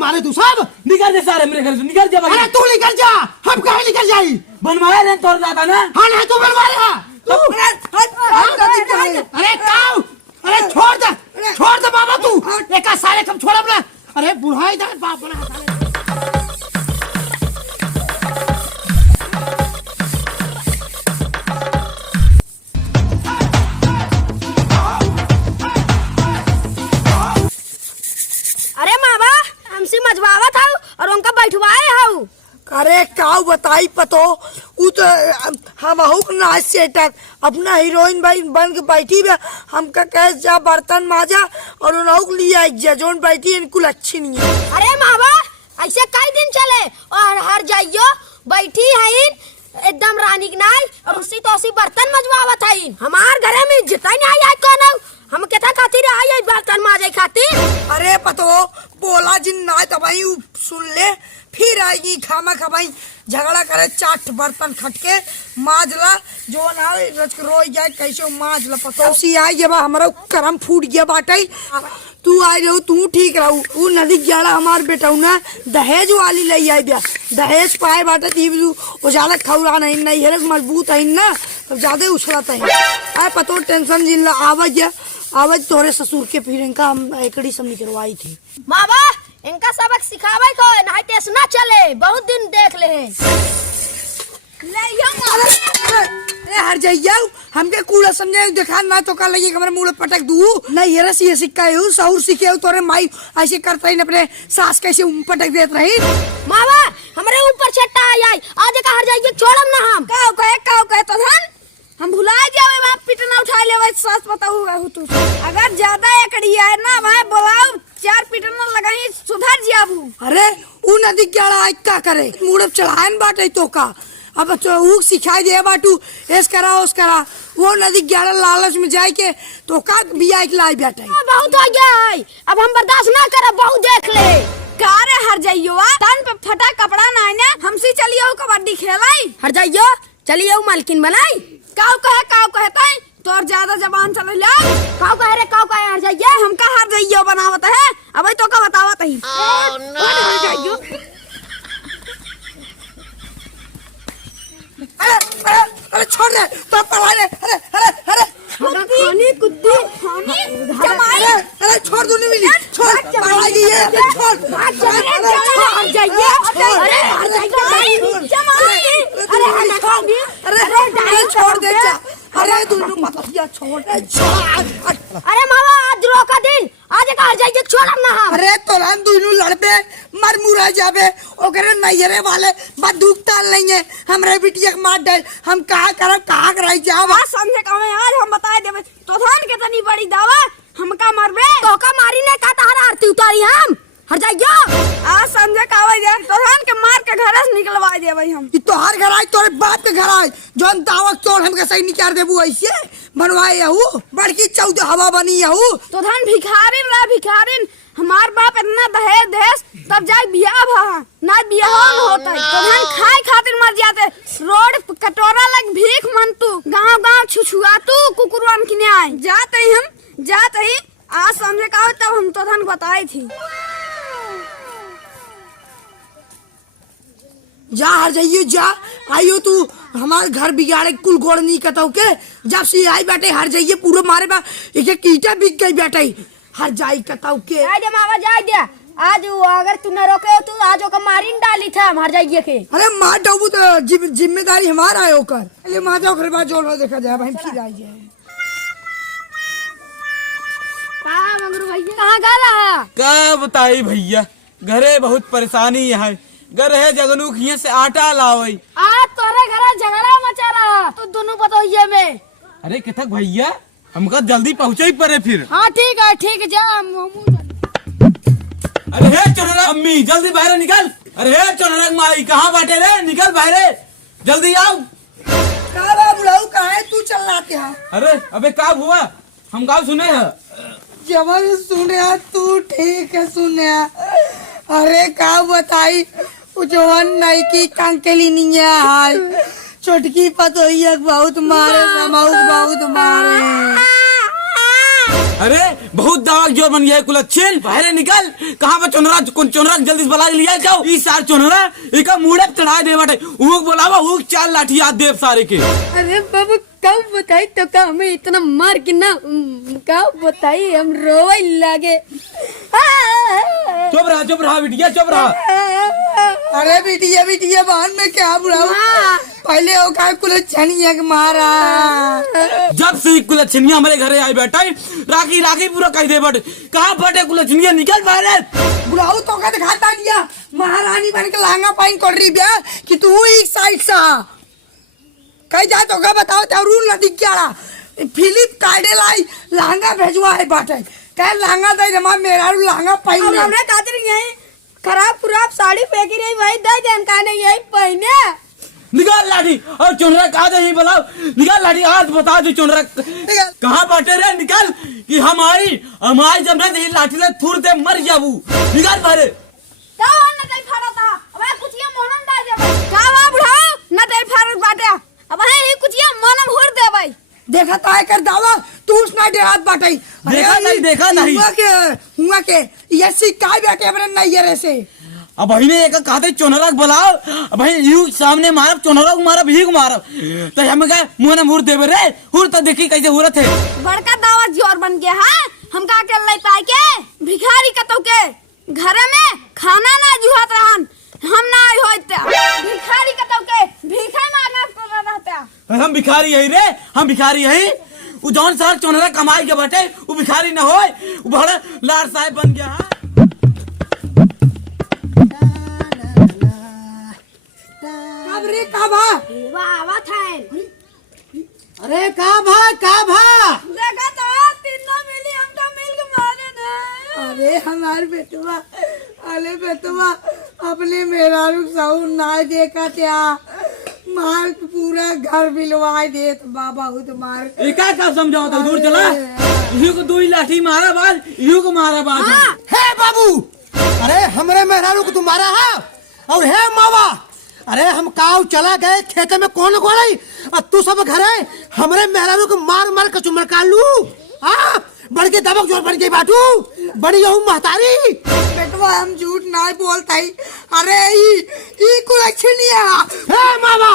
तुम्हारे तू सब निकल जा सारे मेरे घर से, निकल जा भाई। अरे तू निकल जा, हम कहाँ निकल जाई? बनवाया नहीं तोड़ दादा ना। हाँ नहीं तू बनवाया। अरे काऊ, अरे छोड़ दे बाबा तू। एक साले कब छोड़ा अपना? अरे बुढ़ाई इधर बाप बना साले। अरे मामा हमसे मजवावा था और उनका बैठवाए हाउ। अरे काऊ बताई पतो उ तो हम नाच सेटक अपना हीरोइन भाई बन के बैठी बे, हमका कह जा बर्तन माजा और उन्होंने लिया जा जोन बैठी इनको अच्छी नहीं है। अरे मामा ऐसे कई दिन चले और हर जाइयो बैठी है एकदम रानी की नाई और उसी तो उसी बर्तन मजवावा था। हमार घरे में जितना नहीं आई कौन हम कहता खातिर आई बर्तन माजे खातिर। अरे पतो बोला जिन ना तो भाई सुन ले फिर आएगी खामा खा भाई झगड़ा करे चाट बर्तन खटके माजला जो ना रोई जाए कैसे माजला पतो सी आई जब हमारा करम फूट गया बाटे। तू आई रहू तू ठीक रहू वो नदी ग्यारह हमार बेटा ना दहेज वाली ले आई बिया दहेज पाए बाटे तीबू वो ज्यादा खौरा नहीं है मजबूत है ना तो ज्यादा उछलता है। आए पतो टेंशन जिन आवाज तोरे ससुर के फिर इनका हम एकड़ी सब निकलवाई थी। मामा इनका सबक सिखावे को नहीं तेस ना चले बहुत दिन देख ले हैं। ले हर जाइए हमके कूड़ा समझे देखा ना तो कल लगी हमारे मुंह पटक दू नहीं ये रसी सिक्का है सौर सीखे तोरे माई ऐसे करता ही अपने सास कैसे पटक देत रही। मामा हमारे ऊपर छट्टा आई आज का हर जाइए छोड़म ना हम काऊ कहे तो धन हम भुला जावे बाप पिटना उठा लेवे सच बताऊंगा तू अगर ज्यादा एकड़ी है ना भाई बुलाओ चार पिटना लगाई सुधर जाबू। अरे उ नदी क्या का करे मुड़ चढ़ान बाटे तो का अब ऊ सिखाई दे बाटू ऐस करा उस करा वो नदी 11 लालच में जाए के तो का बिया के लाई बैठे बहुत हो गया है अब हम बर्दाश्त ना कर बहुत देख ले कारे हर जाइयो तन पे फटा कपड़ा ना ने हमसे चलियो कबड्डी खेलाई हर जाइयो चलियो मालकिन बनाई काऊ कहे ताई तोर ज्यादा जबान चल ले काऊ कहे हर जाइए हमका हर जाइयो बनावत है अब तो का बतावत है। हर जाइयो अरे छोड़ दे तो पढ़ा ले अरे कुत्ती जमाई अरे छोड़ दो नहीं मिली छोड़ पढ़ा गई है छोड़ हर जाइए अरे जमाई अरे छोड़ दे अरे दोनों पतिया छोड़ दे अरे मामा आज रोका दिन आज का हर जाइए छोड़म ना हम। अरे तोरान दोनों लड़बे मर मुरा जाबे ओकरे नैयरे वाले बंदूक ताल लेंगे हमरे बिटिया के मार दे हम कहां करब कहां कराई जाओ समझे का आज हम बता देबे तो धान के तनी बड़ी दावा हमका मरबे तो का मारी ने का तारा आरती उतारी हम हर जाइयो आज समझे का आवे तो धान के मार के घर से निकलवा देबे हम तो हर घर आई तोरे बाप के घर आई जोन दावक तोड़ हमके सही निकाल देबू ऐसे बनवाए हूं बड़की 14 हवा बनी हूं तो धान भिखारिन हमार बाप इतना दहेज देश तब जाके बियाह भा ना बियाह होता तो धान खाए खातिर मर जाते रोड कटोरा लग भीख मंतु गांव छुछुआ तू कुकुरवन किने आए जाते ही आज समझे का तब हम तो धान बताई थी। जा हर जाइयो जा आइयो तू हमारे घर बिगाड़े कुल गोड़ नहीं कताऊ के जब से आई बैठे हर जाइए पूरा मारे बा एक कीटा बिक गई बैठे हर जाई कताऊ के आज मामा जा दिया आज अगर तू न रोके तो आज ओका मारिन डाली था हमार जाइए के अरे मार डाबू तो जिम्मेदारी हमारा है ओकर अरे मार जाओ घर बा जोड़ देखा जाए भाई फिर आई जाए कहां मंगरू भैया कहां गा रहा क्या बताई भैया घरे बहुत परेशानी है घर है जगनू खिए से आटा लाओई आज तोरे घर झगड़ा मचा रहा तो दोनों बताइए में। अरे कथक भैया हमका जल्दी पहुँचे ही पड़े फिर। हाँ ठीक जा अरे हे चोनरक अम्मी जल्दी बाहर निकल। अरे हे चोनरक माई कहाँ बाटे रे निकल बाहर जल्दी आओ। काला बुलाऊ कहाँ है तू चल लाते हैं। अरे अबे का हुआ हम का सुने है जबर सुने तू ठीक है सुने अरे का बताई जवान नहीं की कंकेली नहीं है छोटकी पतोहिया बहुत मारे बहुत मारे अरे बहुत दावा जोर बन गया है कुलच्छिन बाहर निकल। कहाँ पर चोनरा जल्दी से बुला के लिया जाओ। इस सार चोनरा एक मुड़े चढ़ा दे बटे ऊक बोलावा ऊक 4 लाठी याद देव सारे के। अरे बाबू कब बताई तो का हमें इतना मार के ना कब बताई हम रोवे लागे। चुप रहा बिटिया चुप रहा। अरे बिटिया बहन में क्या बुलाऊ। पहले वो का कुलच्छनिया के मारा। जब से कुलच्छनिया हमारे घरे आई बैठा राखी पूरा कह दे बटे। कहाँ बटे कुलच्छनिया निकल बाहर। बुलाऊ तो का दिखाता दिया महारानी बन के लहंगा पहन कर रही बिया कि तू एक साइड से कहीं जा तो का बताओ रूल न दिख गया। फिलिप काटे लाई लहंगा भेजवा है बाटे कह लहंगा दे जमा मेरा लहंगा पहन अब हमने खातिर यही खराब साड़ी फेंकी रही वही दे देन का नहीं यही पहने। निकाल लाठी और चुनरा कहा यही बुलाओ। निकाल लाठी आज बता दो चुनरा कहाँ बाटे रे। निकाल कि हमारी जब ना लाठी ले थूर दे मर जाबू। निकाल बारे का न तई फाड़ा था अब कुछ ये मोनम दे दे का बा बुढ़ाओ न तई फाड़ बाटे अब है कुछ ये मोनम होर दे भाई। देखा ताय कर दावा तू उसना डेरात बाटे। देखा नहीं हुआ के ये सिक्का बैठे अपने नैयरे से। अब भाई ने एक कहते चोनरा बुलाओ भाई यू सामने मारब चोनरा को मारब ही को मारब तो हम कहे मुंह ने मुर देवे रे हुर तो देखी कैसे हुरत है। बड़का दावत जोर बन गया है हम का के ले पाए के भिखारी कतो के घरे में खाना ना जुहात रहन हम ना आई होते भिखारी कतो के भीखा मांगना कर रहता। हम भिखारी यही रे हम भिखारी यही उ जौन साल चोनरा कमाई के बटे उ भिखारी न होए उ बड़ा लाड साहब बन गया है। रे का भा वाह थान अरे का भा देखा तो तीनों मिली हम तो मिल के मारे ना। अरे हमार बेटवा अरे बेटवा अपने मेरा रुक साहू ना देखा क्या मार पूरा घर बिलवा देत बाबा हो तो मार एका का समझाओ तो दूर चला यू को 2 लाठी मारा बाद यू को मारा बाद। हे बाबू अरे हमरे मेहरारू को तुम्हारा है और हे मावा अरे हम काव चला गए खेते में कौन गोलाई और तू सब घरे हमरे मेहरारू को मार के चुमर काट लू। बढ़ के दबक जोर बन गई बाटू बड़ी यहू महतारी। बेटवा हम झूठ ना बोलता ही। अरे ई कुलच्छनिया हे मावा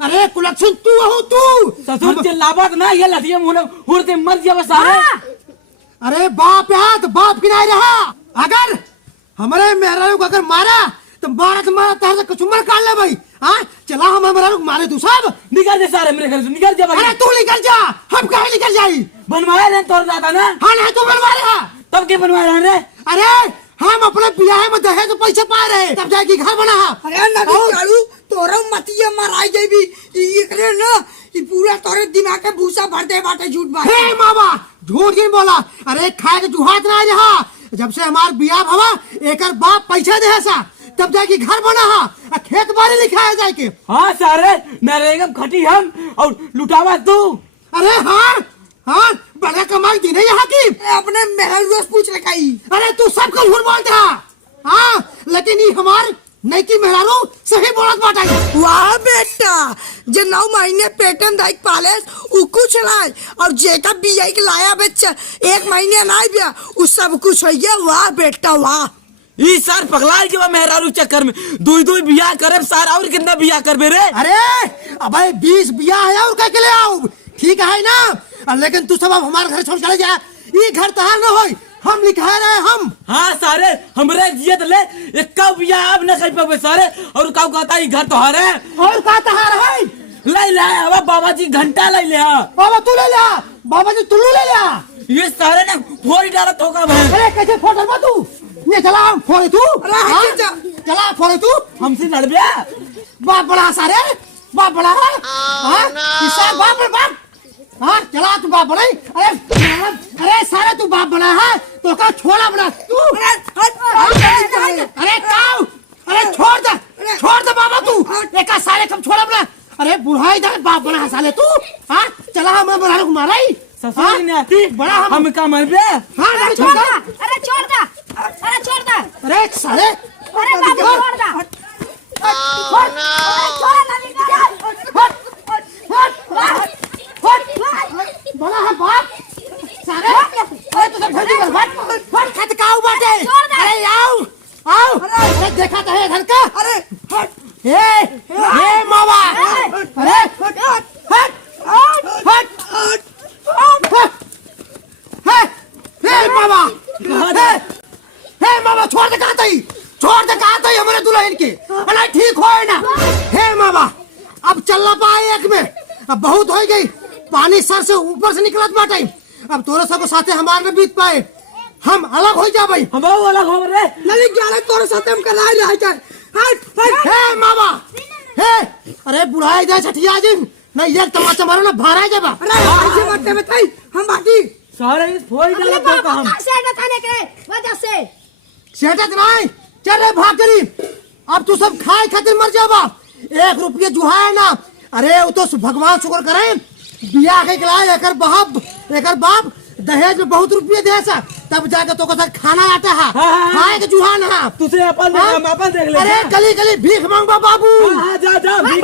अरे कुलक्षण तू हो तू ससुर चिल्लावत ना ये लठिया मुंह हुरते मर जावे सारे। अरे बाप याद बाप की नहीं रहा अगर हमारे मेहरारू को अगर मारा तो मारा तार से कचुमर काट ले भाई। हाँ चला हम मेहरारू को मारे तू सब निकल जा सारे मेरे घर से निकल जा। अरे तू निकल जा हम कहीं निकल जाई बनवाया ना तोर दादा ना। हाँ नहीं तू बनवा रहा तब के बनवाया रे। अरे हम अपने ब्याह में दहेज तो पैसे पा रहे तब जाके घर बना। अरे नबी कालू तोरा मतिया मराई जेबी एकरे ना ई पूरा तोरे दिमाग के भूसा भर दे बाटे झूठ बात। हे मामा झूठ क्यों बोला। अरे खाए के जुहात ना रहा जब से हमार ब्याह भवा एकर बाप पैसा दे सा तब जाके घर बना हा खेत बाड़ी लिखाया जाए के। हाँ सारे नरेगा खटी हम और लुटावा तू। अरे हाँ बड़ा कमाई दी नहीं यहाँ की अपने महल रोज पूछ रखाई। अरे तू सबका झूठ बोलता हाँ लेकिन ये हमार नहीं की मेहरारू सही बोलत बाटा। वाह बेटा जे 9 महीने पेटन दाई पाले उ कुछ लाए और जेका बिया के लाया बच्चा 1 महीने ना बिया उ सब कुछ हो गया। वाह बेटा वाह। ई सार पगलाल के मेहरारू चक्कर में 2 बियाह करे सार और कितना बियाह करबे रे। अरे अबे 20 बियाह है और के लिए आओ ठीक है ना लेकिन तू सब अब हमारे घर छोड़ चले जा। ये घर तहार न होई हम लिखा रहे हम। हाँ सारे हमरे जियत ले एक बियाह अब न कर पावे सारे और का कहता ई घर तोहार है और का तहार है ले ले अब बाबा जी घंटा ले ले बाबा तू ले ले बाबा जी तुल्लू ले ले ये सारे ने फोड़ डाला होगा भाई। अरे कैसे फोड़ बा तू ये चला फोड़े तू चला फोड़े तू हमसे लड़ गया बाप बड़ा सारे बाप बड़ा है हाँ बाप हाँ चला तू बाप बड़ा अरे सारे तू बाप बड़ा है तो का छोड़ा बड़ा तू। अरे काऊ अरे छोड़ दे बाबा तू एक साले कब छोड़ा बड़ा। अरे बुढ़ाई इधर बाप बड़ा है साले तू। हाँ चला हम बड़ा को मारा ही ससुर ने आती बड़ा हम का मर बे। हाँ छोड़ दा अरे साले अरे बाबू छोड़ दा बड़ा है बाप सारे अरे देखा तो है इधर का। अरे हट हे मावा, अरे हट हट हे मामा, हे मामा छोड़ दे कहा था हमारे दुल्हन के। अरे ठीक हो ना हे मामा, अब चलना पाए एक में, अब बहुत हो गई, पानी सर से ऊपर से निकलत बाटे, अब तोरे सब साथे हमारे में बीत पाए, हम अलग हो जा भाई, हम अलग हो रे। नहीं जाने तोरे साथ हम कराई रह जाए। हट हे मामा, हे अरे बुढ़ा इधर छठिया जिन नहीं एक तमाचा मारो ना भारा जब। अरे ऐसे बातें बताई हम बाकी सारे इस फोई डाल दो का हम सेठत नहीं चल रे भाग करी, अब तू सब खाए खातिर मर जाबा, 1 रुपये जुहा है ना। अरे वो तो भगवान शुक्र करे बिया के लाए एकर बाप दहेज में बहुत रुपये दे सा, तब जाके तो को खाना आता है, खाए के जुहा ना। तुझे अपन देख, हम अपन देख ले। अरे गली गली भीख मांगबा बाबू। हाँ, जा जा अरे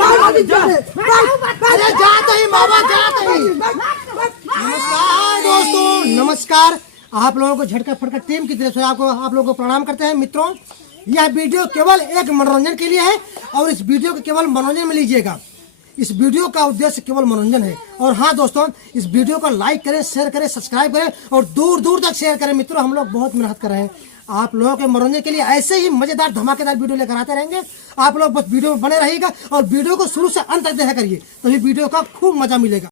जाते ही मामा जाते ही। नमस्कार दोस्तों, नमस्कार। आप लोगों को झटका फटका टीम की तरफ से आप लोगों को प्रणाम करते हैं मित्रों। यह वीडियो केवल एक मनोरंजन के लिए है और इस वीडियो को केवल मनोरंजन में लीजिएगा। इस वीडियो का उद्देश्य केवल मनोरंजन है। और हाँ दोस्तों, इस वीडियो को लाइक करें, शेयर करें, सब्सक्राइब करें और दूर दूर तक शेयर करें। मित्रों हम लोग बहुत मेहनत कर रहे हैं आप लोगों के मनोरंजन के लिए, ऐसे ही मजेदार धमाकेदार वीडियो लेकर आते रहेंगे। आप लोग बस वीडियो में बने रहिएगा और वीडियो को शुरू से अंत तक देखा करिए, तभी वीडियो का खूब मजा मिलेगा।